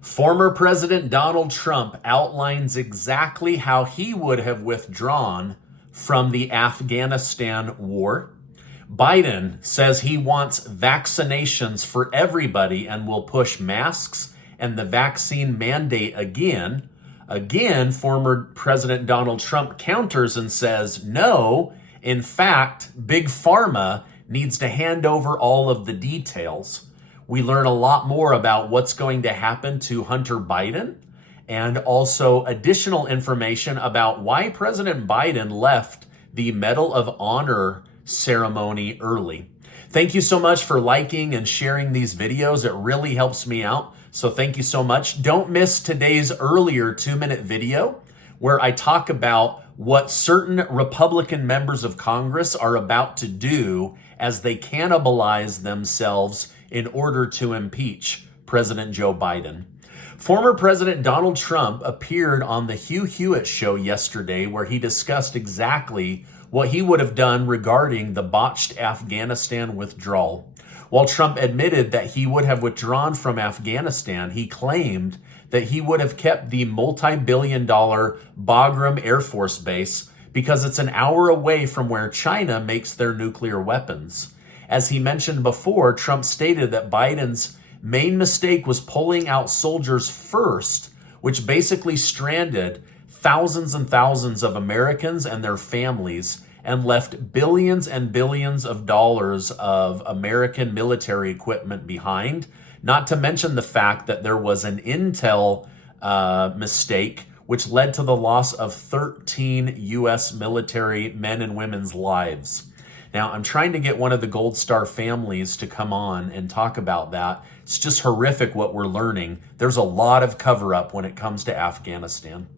Former President Donald Trump outlines exactly how he would have withdrawn from the Afghanistan war. Biden says he wants vaccinations for everybody and will push masks and the vaccine mandate again. Again, former President Donald Trump counters and says, no, in fact, Big Pharma needs to hand over all of the details. We learn a lot more about what's going to happen to Hunter Biden and also additional information about why President Biden left the Medal of Honor ceremony early. Thank you so much for liking and sharing these videos. It really helps me out. So thank you so much. Don't miss today's earlier 2-minute video where I talk about what certain Republican members of Congress are about to do as they cannibalize themselves in order to impeach President Joe Biden. Former President Donald Trump appeared on the Hugh Hewitt Show yesterday where he discussed exactly what he would have done regarding the botched Afghanistan withdrawal. While Trump admitted that he would have withdrawn from Afghanistan, he claimed that he would have kept the multi-billion-dollar Bagram Air Force Base because it's an hour away from where China makes their nuclear weapons. As he mentioned before, Trump stated that Biden's main mistake was pulling out soldiers first, which basically stranded thousands and thousands of Americans and their families and left billions and billions of dollars of American military equipment behind, not to mention the fact that there was an intel mistake which led to the loss of 13 U.S. military men and women's lives. Now, I'm trying to get one of the Gold Star families to come on and talk about that. It's just horrific what we're learning. There's a lot of cover-up when it comes to Afghanistan.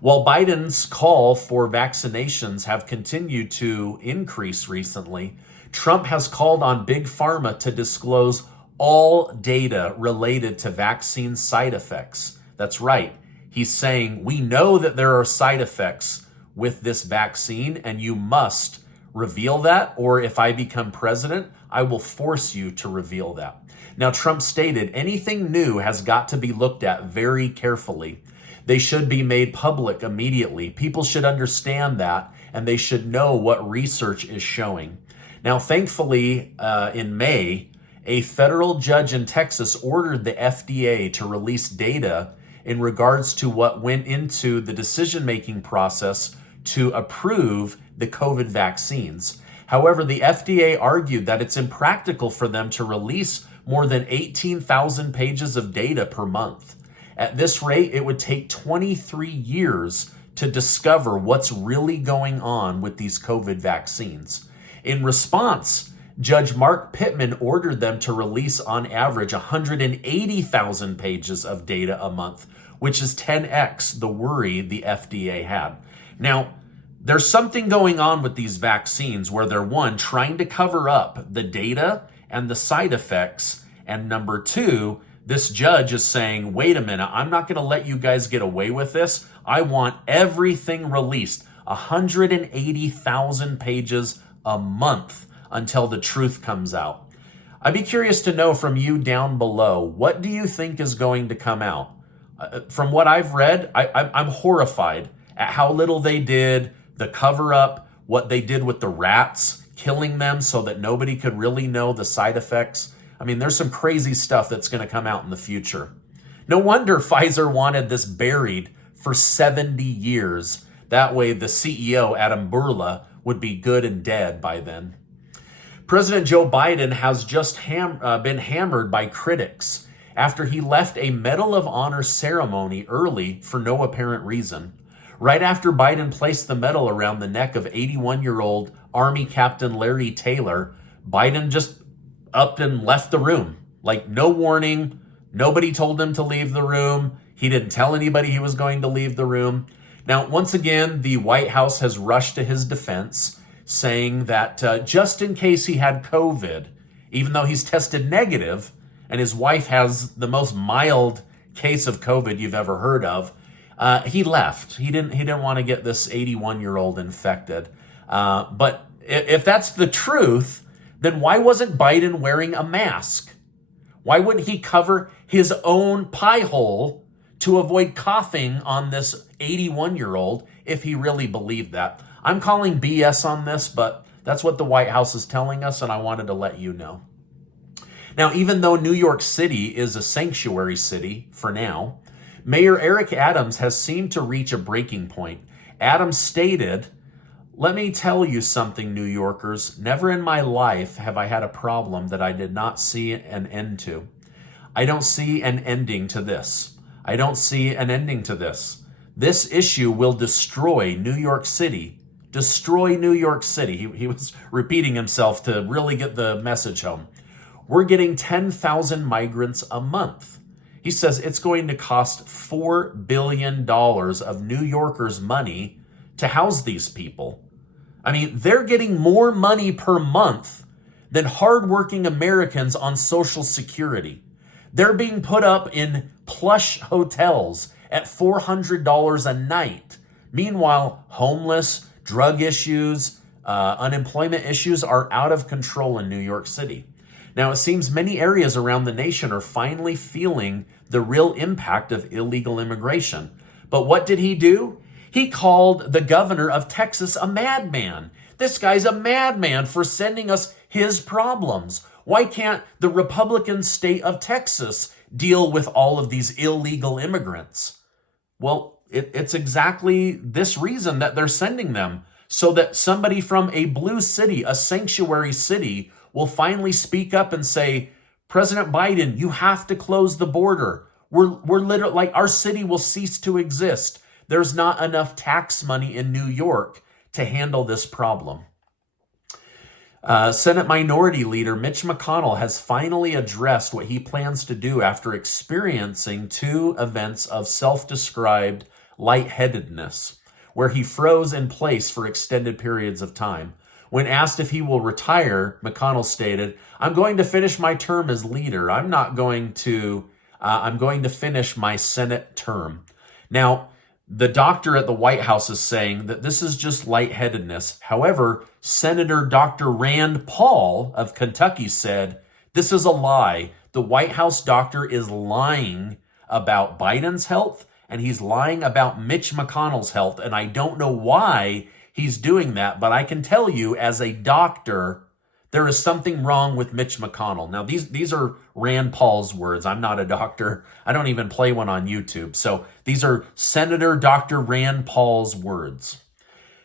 While Biden's call for vaccinations have continued to increase recently, Trump has called on Big Pharma to disclose all data related to vaccine side effects. That's right. He's saying, we know that there are side effects with this vaccine, and you must reveal that, or if I become president, I will force you to reveal that. Now, Trump stated anything new has got to be looked at very carefully. They should be made public immediately. People should understand that, and they should know what research is showing. Now, thankfully, in May, a federal judge in Texas ordered the FDA to release data in regards to what went into the decision-making process to approve the COVID vaccines. However, the FDA argued that it's impractical for them to release more than 18,000 pages of data per month. At this rate, it would take 23 years to discover what's really going on with these COVID vaccines. In response, Judge Mark Pitmann ordered them to release on average 180,000 pages of data a month, which is 10x the worry the FDA had. Now, there's something going on with these vaccines where they're, one, trying to cover up the data and the side effects, and number two, this judge is saying, wait a minute, I'm not going to let you guys get away with this. I want everything released, 180,000 pages a month until the truth comes out. I'd be curious to know from you down below, what do you think is going to come out? From what I've read, I'm horrified at how little they did, the cover-up, what they did with the rats, killing them so that nobody could really know the side effects. I mean, there's some crazy stuff that's going to come out in the future. No wonder Pfizer wanted this buried for 70 years. That way the CEO, Adam Bourla, would be good and dead by then. President Joe Biden has just been hammered by critics after he left a Medal of Honor ceremony early for no apparent reason. Right after Biden placed the medal around the neck of 81-year-old Army Captain Larry Taylor, Biden just up and left the room. Like, no warning. Nobody told him to leave the room. He didn't tell anybody he was going to leave the room. Now, once again, the White House has rushed to his defense, saying that just in case he had COVID, even though he's tested negative, and his wife has the most mild case of COVID you've ever heard of, he left. He didn't want to get this 81-year-old infected. But if that's the truth, then why wasn't Biden wearing a mask? Why wouldn't he cover his own pie hole to avoid coughing on this 81-year-old if he really believed that? I'm calling BS on this, but that's what the White House is telling us, and I wanted to let you know. Now, even though New York City is a sanctuary city for now, Mayor Eric Adams has seemed to reach a breaking point. Adams stated, "Let me tell you something, New Yorkers. Never in my life have I had a problem that I did not see an end to. I don't see an ending to this. I don't see an ending to this. This issue will destroy New York City. Destroy New York City." He was repeating himself to really get the message home. "We're getting 10,000 migrants a month." He says it's going to cost $4 billion of New Yorkers' money to house these people. I mean, they're getting more money per month than hardworking Americans on Social Security. They're being put up in plush hotels at $400 a night. Meanwhile, homeless, drug issues, unemployment issues are out of control in New York City. Now, it seems many areas around the nation are finally feeling the real impact of illegal immigration. But what did he do? He called the governor of Texas a madman. This guy's a madman for sending us his problems. Why can't the Republican state of Texas deal with all of these illegal immigrants? Well, it's exactly this reason that they're sending them, so that somebody from a blue city, a sanctuary city, will finally speak up and say, "President Biden, you have to close the border. We're literally, like, our city will cease to exist. There's not enough tax money in New York to handle this problem." Senate Minority Leader Mitch McConnell has finally addressed what he plans to do after experiencing 2 events of self-described lightheadedness, where he froze in place for extended periods of time. When asked if he will retire, McConnell stated, "I'm going to finish my term as leader. I'm going to finish my Senate term." Now, the doctor at the White House is saying that this is just lightheadedness. However, Senator Dr. Rand Paul of Kentucky said, "This is a lie. The White House doctor is lying about Biden's health, and he's lying about Mitch McConnell's health, and I don't know why he's doing that, but I can tell you as a doctor, there is something wrong with Mitch McConnell." Now, these are Rand Paul's words. I'm not a doctor. I don't even play one on YouTube. So these are Senator Dr. Rand Paul's words.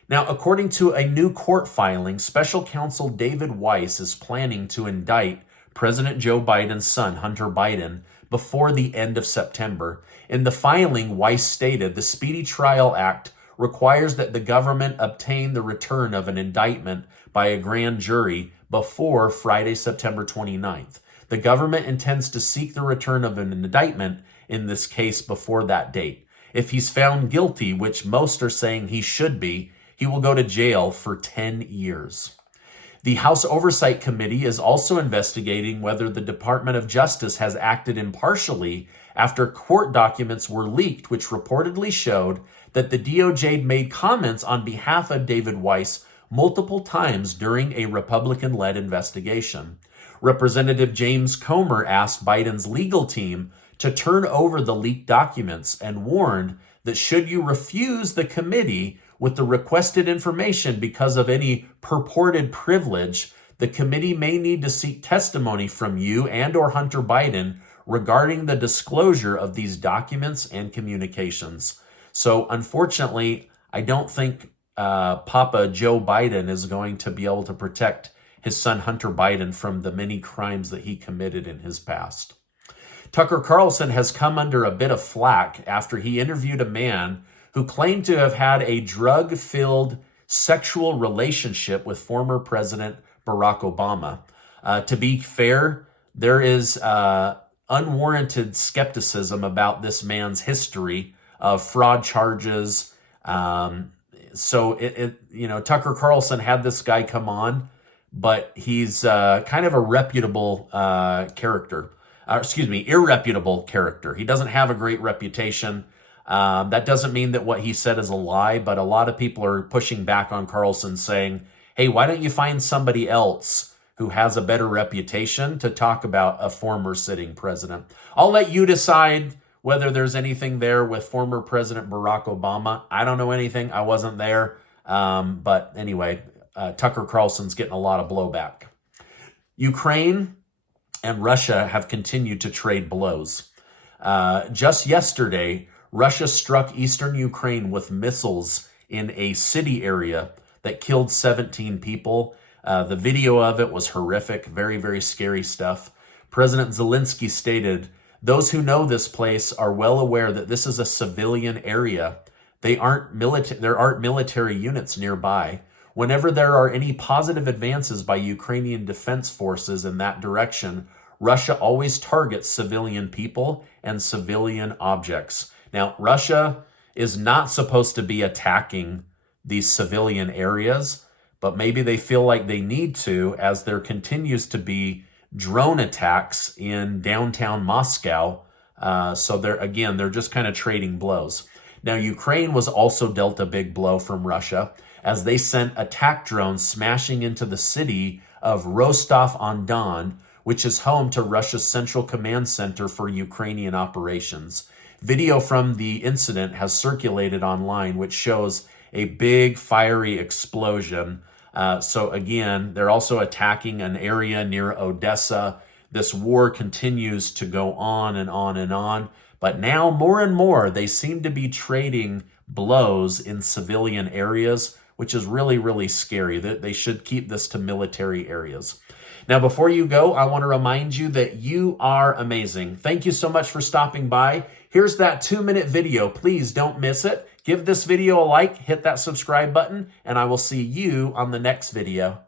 Now, according to a new court filing, Special Counsel David Weiss is planning to indict President Joe Biden's son, Hunter Biden, before the end of September. In the filing, Weiss stated the Speedy Trial Act requires that the government obtain the return of an indictment by a grand jury before Friday, September 29th. The government intends to seek the return of an indictment in this case before that date. If he's found guilty, which most are saying he should be, he will go to jail for 10 years. The House Oversight Committee is also investigating whether the Department of Justice has acted impartially after court documents were leaked, which reportedly showed that the DOJ made comments on behalf of David Weiss multiple times during a Republican-led investigation. Representative James Comer asked Biden's legal team to turn over the leaked documents and warned that should you refuse the committee with the requested information because of any purported privilege, the committee may need to seek testimony from you and or Hunter Biden regarding the disclosure of these documents and communications. So unfortunately, I don't think Papa Joe Biden is going to be able to protect his son Hunter Biden from the many crimes that he committed in his past. Tucker Carlson has come under a bit of flack after he interviewed a man who claimed to have had a drug-filled sexual relationship with former President Barack Obama. To be fair, there is unwarranted skepticism about this man's history of fraud charges. So Tucker Carlson had this guy come on, but he's kind of a reputable irreputable character. He doesn't have a great reputation. That doesn't mean that what he said is a lie, but a lot of people are pushing back on Carlson saying, hey, why don't you find somebody else who has a better reputation to talk about a former sitting president. I'll let you decide whether there's anything there with former President Barack Obama. I don't know anything. I wasn't there. But anyway, Tucker Carlson's getting a lot of blowback. Ukraine and Russia have continued to trade blows. Just yesterday, Russia struck eastern Ukraine with missiles in a city area that killed 17 people. The video of it was horrific, very, very scary stuff. President Zelensky stated, "Those who know this place are well aware that this is a civilian area. There aren't military units nearby. Whenever there are any positive advances by Ukrainian defense forces in that direction, Russia always targets civilian people and civilian objects." Now, Russia is not supposed to be attacking these civilian areas, but maybe they feel like they need to, as there continues to be drone attacks in downtown Moscow. So they're just kind of trading blows. Now, Ukraine was also dealt a big blow from Russia as they sent attack drones smashing into the city of Rostov-on-Don, which is home to Russia's Central Command Center for Ukrainian operations. Video from the incident has circulated online, which shows a big fiery explosion. So again, they're also attacking an area near Odessa. This war continues to go on and on and on. But now more and more, they seem to be trading blows in civilian areas, which is really, really scary. They should keep this to military areas. Now, before you go, I want to remind you that you are amazing. Thank you so much for stopping by. Here's that 2-minute video. Please don't miss it. Give this video a like, hit that subscribe button, and I will see you on the next video.